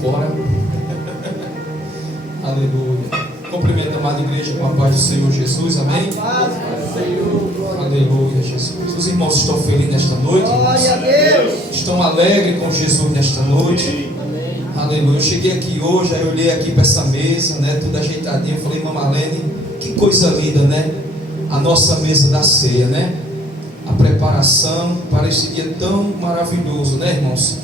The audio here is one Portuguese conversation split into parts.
fora. Aleluia. Cumprimento a amada igreja com a paz do Senhor Jesus, amém? Paz do Senhor. Aleluia, Jesus. Os irmãos estão felizes nesta noite? Glória a Deus. Estão alegres com Jesus nesta noite? Amém. Aleluia. Eu cheguei aqui hoje, aí eu olhei aqui para essa mesa, né? Tudo ajeitadinho. Eu falei, Mamalene, que coisa linda, né? A nossa mesa da ceia, né? A preparação para esse dia tão maravilhoso, né, irmãos?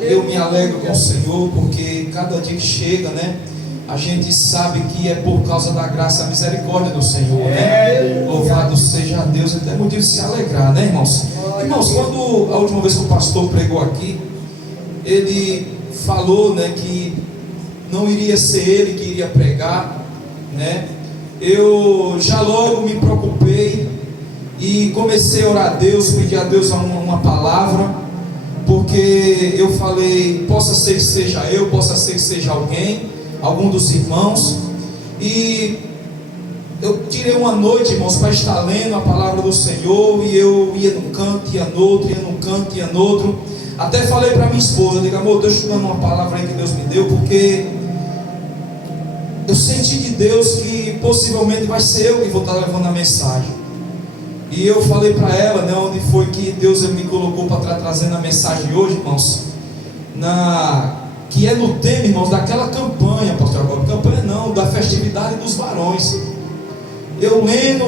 Eu me alegro com o Senhor, porque cada dia que chega, né? A gente sabe que é por causa da graça e misericórdia do Senhor, né? Louvado seja Deus, até motivo de se alegrar, né, irmãos? Irmãos, quando a última vez que o pastor pregou aqui, ele falou, né, que não iria ser ele que iria pregar, né? Eu já logo me preocupei e comecei a orar a Deus, pedir a Deus uma palavra, porque eu falei, possa ser que seja eu, possa ser que seja algum dos irmãos, e eu tirei uma noite, irmãos, para estar lendo a palavra do Senhor, e eu ia num canto, ia no outro, ia num canto, ia no outro. Até falei para minha esposa, digo, amor, estou estudando uma palavra aí que Deus me deu, porque eu senti de Deus que possivelmente vai ser eu que vou estar levando a mensagem. E eu falei para ela, né, onde foi que Deus me colocou para estar trazendo a mensagem de hoje, irmãos, que é no tema, irmãos, daquela campanha, pastor Agora, campanha não, da festividade dos varões. Eu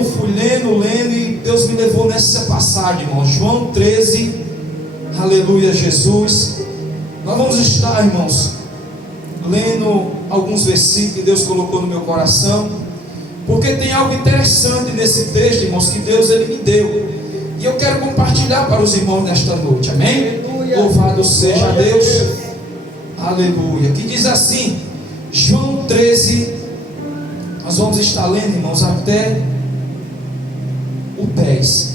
fui lendo, e Deus me levou nessa passagem, irmãos, João 13, aleluia, Jesus. Nós vamos estar, irmãos, lendo alguns versículos que Deus colocou no meu coração, porque tem algo interessante nesse texto, irmãos, que Deus ele me deu, e eu quero compartilhar para os irmãos nesta noite, amém? Aleluia. Louvado seja Deus. Aleluia, que diz assim, João 13, nós vamos estar lendo, irmãos, até o 10.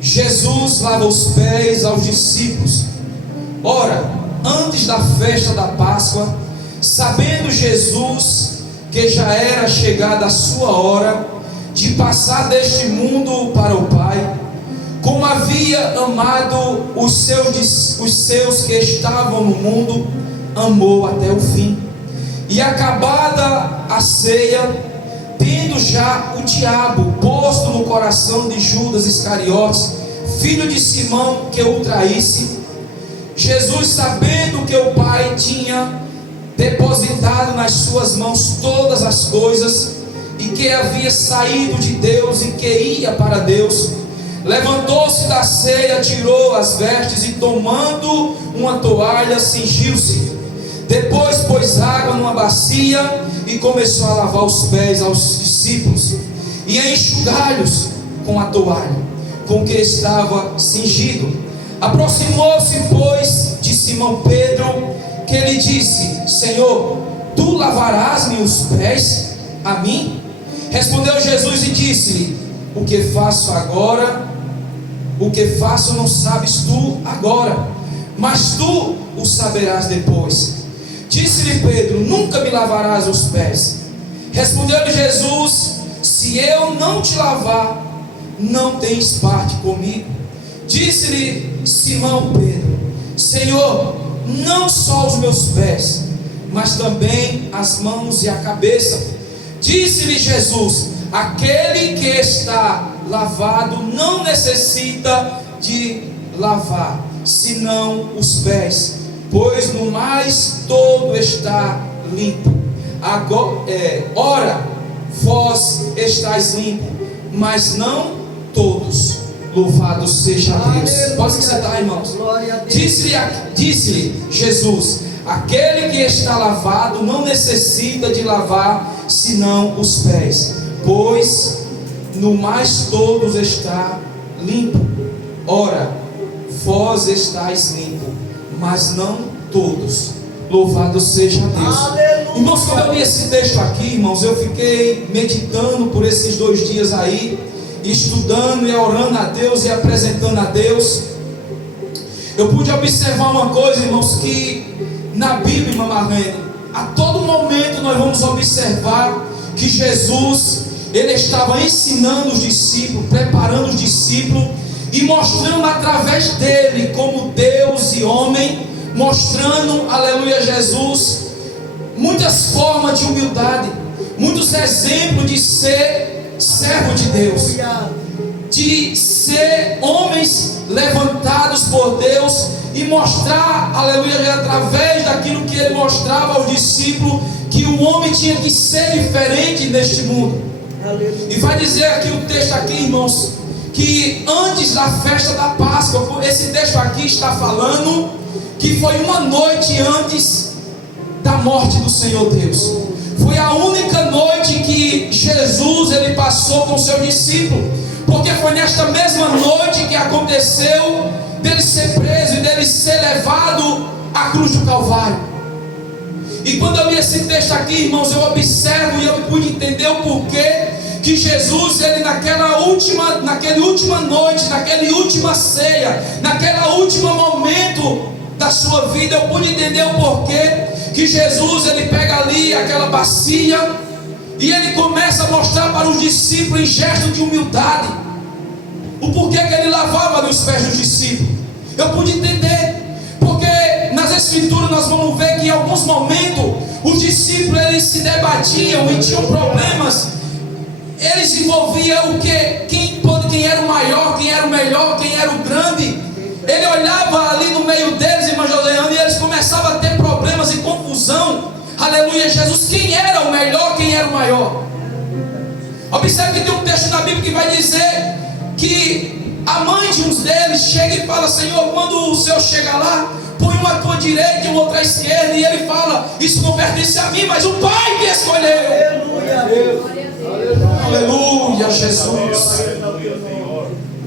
Jesus lava os pés aos discípulos. Ora, antes da festa da Páscoa, sabendo Jesus que já era chegada a sua hora de passar deste mundo para o Pai, como havia amado os seus que estavam no mundo, amou até o fim. E acabada a ceia, tendo já o diabo posto no coração de Judas Iscariotes, filho de Simão, que o traísse, Jesus, sabendo que o Pai tinha depositado nas suas mãos todas as coisas, e que havia saído de Deus e que ia para Deus, levantou-se da ceia, tirou as vestes e, tomando uma toalha, cingiu-se. Depois pôs água numa bacia e começou a lavar os pés aos discípulos e a enxugá-los com a toalha com que estava cingido. Aproximou-se, pois, de Simão Pedro, que lhe disse: Senhor, tu lavarás-me os pés a mim? Respondeu Jesus e disse-lhe: o que faço agora, o que faço não sabes tu agora, mas tu o saberás depois. Disse-lhe Pedro: nunca me lavarás os pés. Respondeu-lhe Jesus: se eu não te lavar, não tens parte comigo. Disse-lhe Simão Pedro: Senhor, não só os meus pés, mas também as mãos e a cabeça. Disse-lhe Jesus: aquele que está lavado não necessita de lavar, senão os pés, pois no mais todo está limpo. Ora, vós estáis limpos, mas não todos. Louvado seja Deus. Pode sentar, irmãos. Disse-lhe Jesus: aquele que está lavado não necessita de lavar, senão os pés, pois no mais todos está limpo. Ora, vós estáis limpos, mas não todos. Louvado seja Deus. Aleluia. Irmãos, quando eu li esse texto aqui, irmãos, eu fiquei meditando por esses 2 dias aí, estudando e orando a Deus e apresentando a Deus. Eu pude observar uma coisa, irmãos, que na Bíblia, irmã Marlene, a todo momento nós vamos observar que Jesus, ele estava ensinando os discípulos, preparando os discípulos e mostrando através dele como Deus e homem mostrando, aleluia, Jesus, muitas formas de humildade, muitos exemplos de ser servo de Deus, de ser homens levantados por Deus e mostrar, aleluia, através daquilo que ele mostrava aos discípulos, que o homem tinha que ser diferente neste mundo. Aleluia. E vai dizer aqui o texto aqui, irmãos, que antes da festa da Páscoa, esse texto aqui está falando que foi uma noite antes da morte do Senhor Deus. Foi a única noite que Jesus ele passou com seus discípulos, porque foi nesta mesma noite que aconteceu dele ser preso e dele ser levado à cruz do Calvário. E quando eu li esse texto aqui, irmãos, eu observo e eu pude entender o porquê que Jesus, ele naquela última noite, naquela última ceia, naquele último momento da sua vida, eu pude entender o porquê que Jesus, ele pega ali aquela bacia e ele começa a mostrar para os discípulos em gesto de humildade o porquê que ele lavava ali os pés dos discípulos. Eu pude entender, porque nas escrituras nós vamos ver que em alguns momentos os discípulos eles se debatiam e tinham problemas. Eles envolviam o que? Quem era o maior, quem era o melhor, quem era o grande. Ele olhava ali no meio deles, irmã Josiane, e eles começavam a ter problemas e confusão. Aleluia, Jesus, quem era o melhor, quem era o maior? Observe que tem um texto na Bíblia que vai dizer que a mãe de uns deles chega e fala: Senhor, quando o Senhor chega lá, põe uma à tua direita e uma outra à esquerda. E ele fala: isso não pertence a mim, mas o Pai que escolheu. Aleluia, Jesus.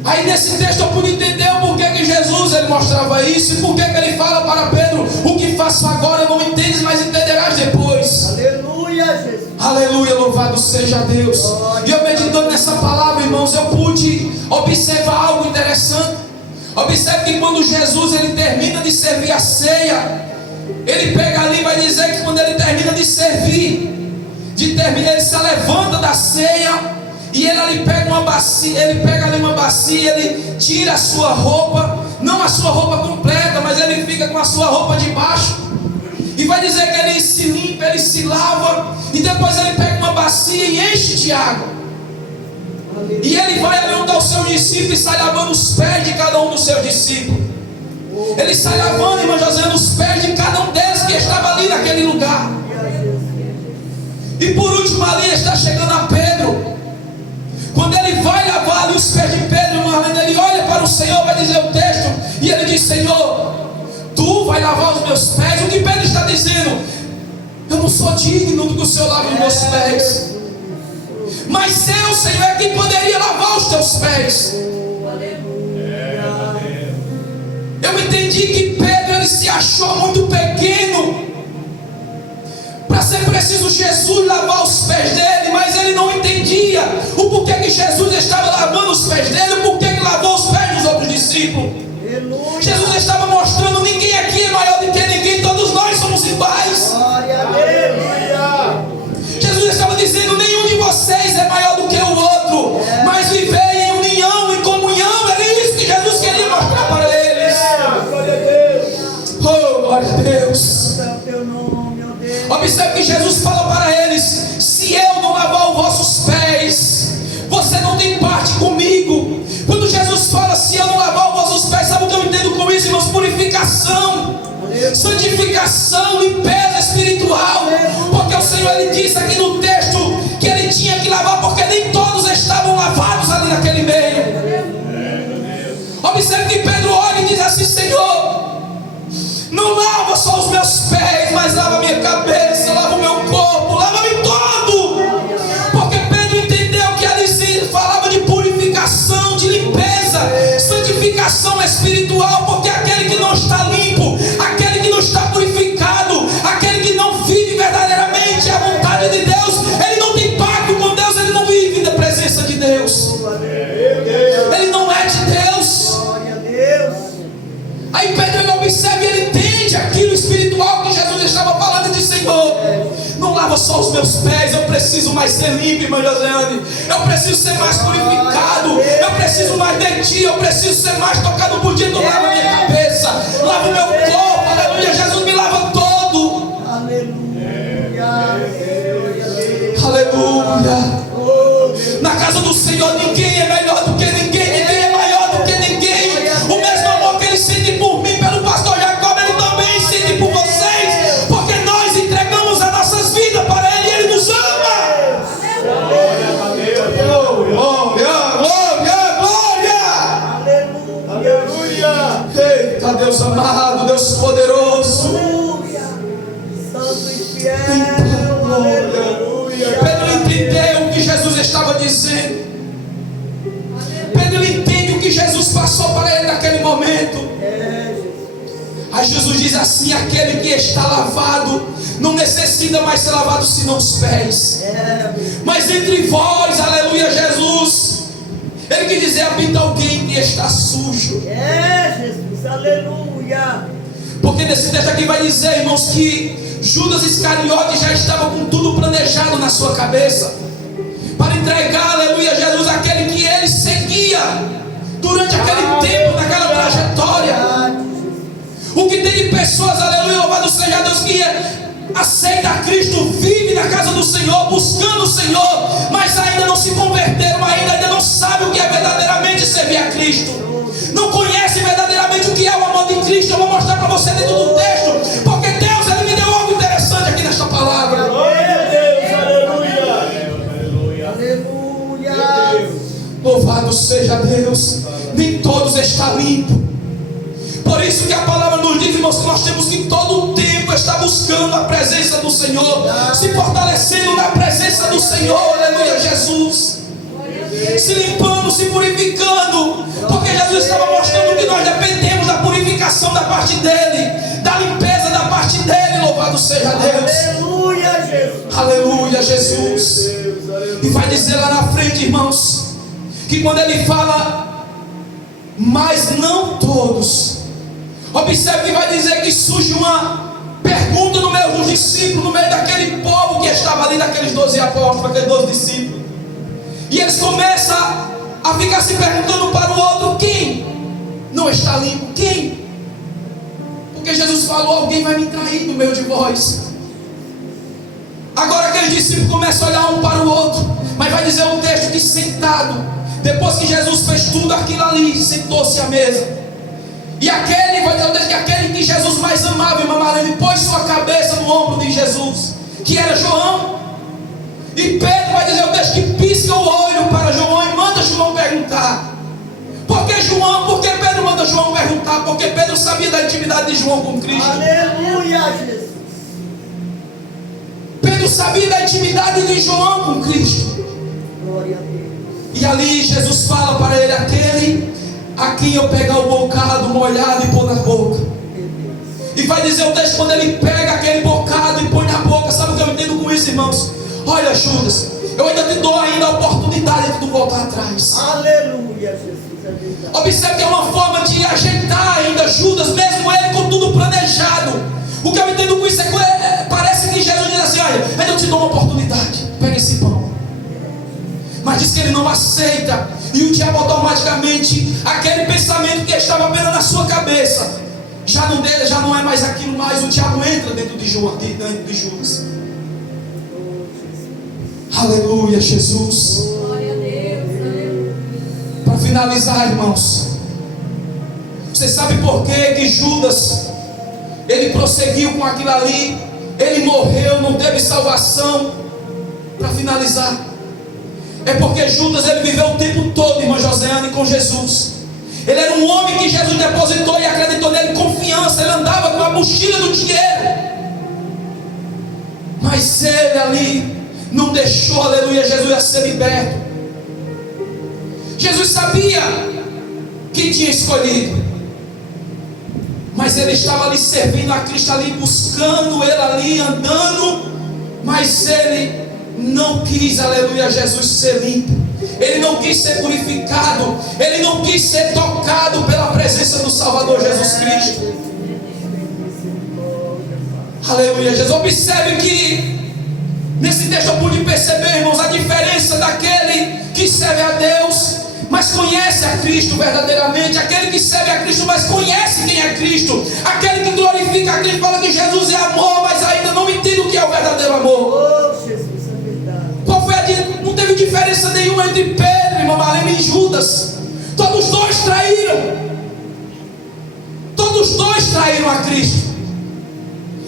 Aí nesse texto eu pude entender o porquê que Jesus ele mostrava isso, e porquê que ele fala para Pedro: o que faço agora não entendes, mas entenderás depois. Aleluia, Jesus. Aleluia, louvado seja Deus. E eu meditando nessa palavra, irmãos, eu pude observar algo interessante. Observe que quando Jesus ele termina de servir a ceia, ele pega ali e vai dizer que quando ele termina de servir, ele se levanta da ceia e ele ali pega uma bacia, ele tira a sua roupa, não a sua roupa completa, mas ele fica com a sua roupa de baixo, e vai dizer que ele se limpa, ele se lava, e depois ele pega uma bacia e enche de água, e ele vai ali onde os seus discípulos e sai lavando os pés de cada um dos seus discípulos. Ele sai lavando, irmã Josiane, os pés de cada um deles que estava ali naquele lugar. E por último ali está chegando a Pedro. Quando ele vai lavar ali os pés de Pedro, ele olha para o Senhor, vai dizer o texto, e ele diz: Senhor, tu vai lavar os meus pés. O que Pedro está dizendo? Eu não sou digno do que o Senhor lave os meus pés, mas eu, Senhor, é quem poderia lavar os teus pés. Eu entendi que Pedro ele se achou muito pequeno para ser preciso Jesus lavar os pés dele, mas ele não entendia o porquê que Jesus estava lavando os pés dele, o porquê que lavou os pés dos outros discípulos. Jesus estava mostrando: ninguém aqui é maior do que ninguém, todos nós somos iguais. Jesus estava dizendo: nenhum de vocês é maior do que o outro, mas viver em união, em comunhão. Era isso que Jesus queria mostrar para eles. Oh, glória a Deus. Observe que Jesus fala para eles: se eu não lavar os vossos pés, você não tem parte comigo. Quando Jesus fala: se eu não lavar os vossos pés, sabe o que eu entendo com isso, irmãos? Purificação, santificação, limpeza espiritual. Porque o Senhor ele disse aqui no texto que ele tinha que lavar, porque nem todos estavam lavados ali naquele meio. Observe que Pedro olha e diz assim: Senhor, não lava só os meus pés, mas lava a minha cabeça, lava o meu corpo, lava-me todo. Porque Pedro entendeu que ali se falava de purificação, de limpeza, santificação espiritual. Porque aquele que não está limpo, aquele que não está purificado, aquele que não vive verdadeiramente a vontade de Deus, ele não tem pacto com Deus, ele não vive na presença de Deus, ele não é de Deus. Aí Pedro ele observa e ele entende aquilo espiritual que Jesus estava falando e diz: Senhor, não lava só os meus pés, eu preciso mais ser limpo, irmã Josiane, eu preciso ser mais purificado, eu preciso mais de ti, eu preciso ser mais tocado por ti. Tu lava a minha cabeça, lava o meu corpo, aleluia, Jesus me lava todo. Aleluia. Aleluia. Na casa do Senhor ninguém é melhor do que ninguém, ninguém é maior do que ninguém. O mesmo amor que Ele sente por mim, pelo pastor Jacob, Ele também sente por vocês, porque nós entregamos as nossas vidas para Ele e Ele nos ama. Aleluia. Eita, Deus amado, Deus poderoso. Santo e fiel. Aleluia. Pedro entendeu o que Jesus estava dizendo. Pedro entende o que Jesus passou para ele naquele momento. Aí Jesus diz assim: aquele que está lavado não necessita mais ser lavado senão os pés. Mas entre vós, aleluia, Jesus, Ele quer dizer, habita alguém que está sujo. Jesus, aleluia. Porque nesse texto aqui vai dizer, irmãos, que Judas Iscariote já estava com tudo planejado na sua cabeça para entregar, aleluia, Jesus, aquele que ele seguia durante aquele tempo, naquela trajetória. O que tem de pessoas, aleluia, louvado seja Deus, que aceita Cristo, vive na casa do Senhor, buscando o Senhor, mas ainda não se converteram, ainda não sabem o que é verdadeiramente servir a Cristo, não conhecem verdadeiramente o que é o amor de Cristo. Eu vou mostrar para você dentro do texto, porque Deus, Ele me deu algo interessante aqui nesta palavra. Louvado seja Deus. Nem todos estão limpos. Por isso que a palavra nos diz, irmãos, que nós temos que todo o tempo estar buscando a presença do Senhor, se fortalecendo na presença do Senhor, aleluia, Jesus, se limpando, se purificando, porque Jesus estava mostrando que nós dependemos da purificação da parte dEle, da limpeza da parte dEle. Louvado seja Deus. Aleluia, Jesus. Aleluia, Jesus. E vai dizer lá na frente, irmãos, que quando Ele fala, mas não todos, observe que vai dizer que surge uma pergunta no meio dos discípulos, no meio daquele povo que estava ali, daqueles 12 apóstolos, aqueles 12 discípulos. E eles começam a ficar se perguntando para o outro: quem não está limpo? Quem? Porque Jesus falou: alguém vai me trair no meio de vós. Agora aqueles discípulos começam a olhar um para o outro, mas vai dizer o texto que sentado, depois que Jesus fez tudo aquilo ali, sentou-se à mesa. E aquele, vai dizer o texto, que aquele que Jesus mais amava, irmã Marlene, pôs sua cabeça no ombro de Jesus, que era João. E Pedro, vai dizer o texto, que pisca o olho para João e manda João perguntar. Por que João? Por que Pedro manda João perguntar? Porque Pedro sabia da intimidade de João com Cristo. Aleluia, Jesus. Pedro sabia da intimidade de João com Cristo. Glória a Deus. E ali Jesus fala para ele: aquele a quem eu pegar o bocado molhado e pôr na boca. E vai dizer o texto, quando ele pega aquele bocado e põe na boca, sabe o que eu entendo com isso, irmãos? Olha, Judas, eu ainda te dou ainda a oportunidade de tu voltar atrás. Aleluia, Jesus. É verdade. Observe que é uma forma de ajeitar ainda Judas, mesmo ele com tudo planejado. O que eu entendo com isso é que parece que Jesus diz assim: olha, ainda eu te dou uma oportunidade, pega esse pão. Mas diz que ele não aceita. E o diabo automaticamente, aquele pensamento que estava apenas na sua cabeça, já não é mais aquilo mais. O diabo entra dentro de Judas. Aleluia, Jesus. Glória a Deus. Para finalizar, irmãos, você sabe por que Judas, ele prosseguiu com aquilo ali? Ele morreu, não teve salvação. Para finalizar, é porque Judas, ele viveu o tempo todo, irmã Josiane, com Jesus. Ele era um homem que Jesus depositou e acreditou nele confiança. Ele andava com a mochila do dinheiro, mas ele ali não deixou, aleluia, Jesus a ser liberto. Jesus sabia quem tinha escolhido, mas ele estava ali servindo a Cristo, ali buscando ele ali, andando. Mas ele não quis, aleluia, Jesus ser limpo. Ele não quis ser purificado. Ele não quis ser tocado pela presença do Salvador Jesus Cristo. Aleluia, Jesus. Observe que nesse texto eu pude perceber, irmãos, a diferença daquele que serve a Deus mas conhece a Cristo verdadeiramente. Aquele que serve a Cristo, mas conhece quem é Cristo. Aquele que glorifica a Cristo, fala que Jesus é amor, mas ainda não entende o que é o verdadeiro amor. Oh, Jesus, é verdade. Qual foi não teve diferença nenhuma entre Pedro, irmão Marlene, e Judas. Todos dois traíram. Todos dois traíram a Cristo.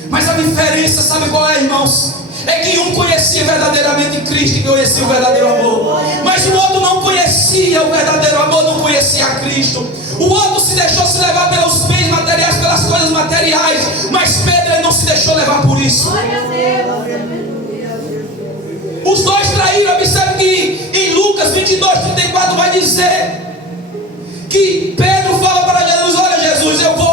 Mas a diferença, sabe qual é, irmãos? É que um conhecia verdadeiramente Cristo e conhecia o verdadeiro amor. Mas o outro não conhecia o verdadeiro amor, não conhecia a Cristo. O outro se deixou se levar pelos bens materiais, pelas coisas materiais. Mas Pedro, ele não se deixou levar por isso. Glória a Deus. Os dois traíram. Observe que em Lucas 22:34 vai dizer que Pedro fala para Jesus: olha Jesus, eu vou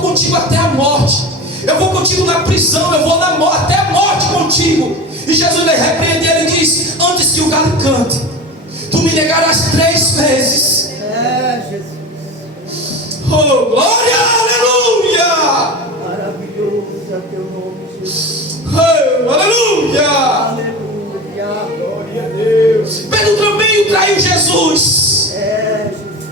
contigo até a morte. Eu vou contigo na prisão, eu vou na morte, até a morte contigo. E Jesus lhe repreende, ele diz: antes que o galo cante, tu me negarás 3 vezes. É, Jesus. Oh, glória, aleluia! Maravilhoso é o teu nome, Jesus. Oh, aleluia! Aleluia. Glória a Deus. Pedro também traiu Jesus. É, Jesus.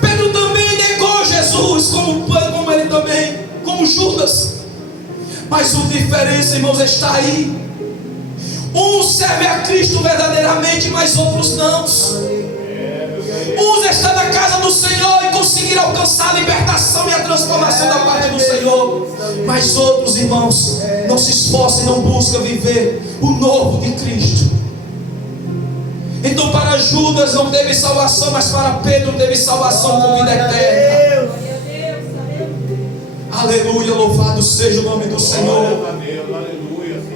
Pedro também negou Jesus, como ele também, como Judas. Mas a diferença, irmãos, está aí. Uns servem a Cristo verdadeiramente, mas outros não. Uns estão na casa do Senhor e conseguiram alcançar a libertação e a transformação da parte do Senhor. Mas outros, irmãos, não se esforçam e não buscam viver o novo de Cristo. Então para Judas não teve salvação, mas para Pedro teve salvação com vida eterna. Aleluia, louvado seja o nome do Senhor.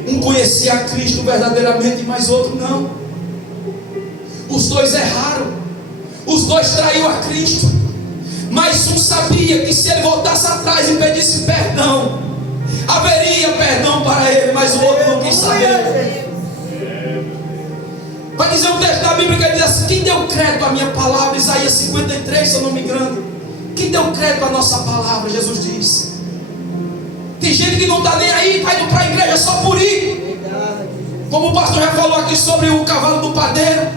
Um conhecia a Cristo verdadeiramente, mas outro não. Os dois erraram. Os dois traiu a Cristo. Mas um sabia que se ele voltasse atrás e pedisse perdão, haveria perdão para ele, mas o outro não quis saber. Vai dizer um texto da Bíblia que diz assim: quem deu crédito à minha palavra? Isaías 53, se eu não me engano. Quem deu crédito à nossa palavra? Jesus diz. Tem gente que não está nem aí, está indo para a igreja só por ir. Como o pastor já falou aqui sobre o cavalo do padeiro.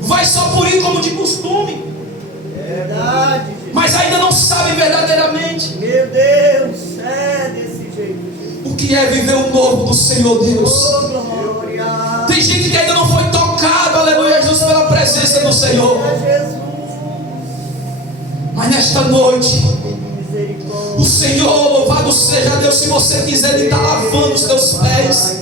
Vai só por ir como de costume. Mas ainda não sabe verdadeiramente. Meu Deus, é desse jeito. O que é viver o novo do Senhor Deus? Oh, glória. Tem gente que ainda não foi tocado, aleluia, Jesus, pela presença do Senhor. Jesus. Mas nesta noite, Misericórdia. o Senhor, louvado seja Deus, se você quiser, Ele está lavando os teus pés,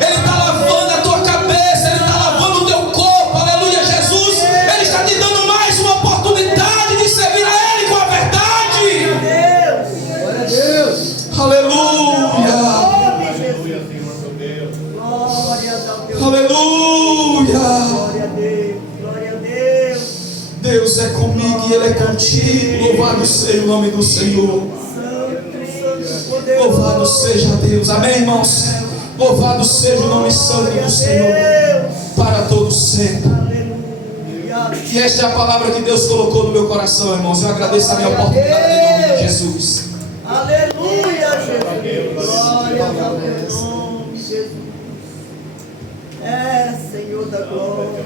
Ele está lavando a tua cabeça, Ele está lavando o teu corpo, aleluia, Jesus. Ele está te dando mais uma oportunidade de servir a Ele com a verdade. Deus. Glória a Deus. Aleluia, Aleluia, Senhor, meu Deus. Glória ao teu aleluia. Glória a Deus. Glória a Deus. Deus é comigo e Ele é contigo. Louvado seja o nome do Senhor. Santo, poderoso. Louvado seja Deus. Amém, irmãos? Louvado seja o nome santo do Senhor para todos sempre. Aleluia. E esta é a palavra que Deus colocou no meu coração, irmãos. Eu agradeço a minha oportunidade em nome de Jesus. Aleluia, Jesus. Glória ao teu nome, Jesus. É, Senhor da glória.